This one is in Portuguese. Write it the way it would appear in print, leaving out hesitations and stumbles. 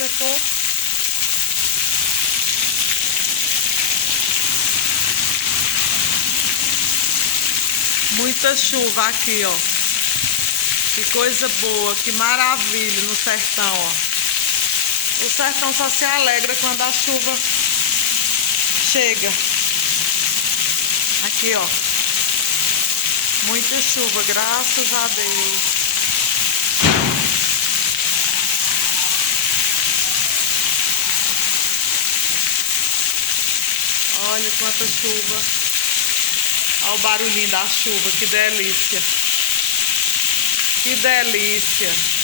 secou. Muita chuva aqui, ó. Que coisa boa, que maravilha no sertão, ó. O sertão só se alegra quando a chuva chega. Aqui, ó. Muita chuva, graças a Deus. Olha quanta chuva. Olha o barulhinho da chuva, que delícia. Que delícia.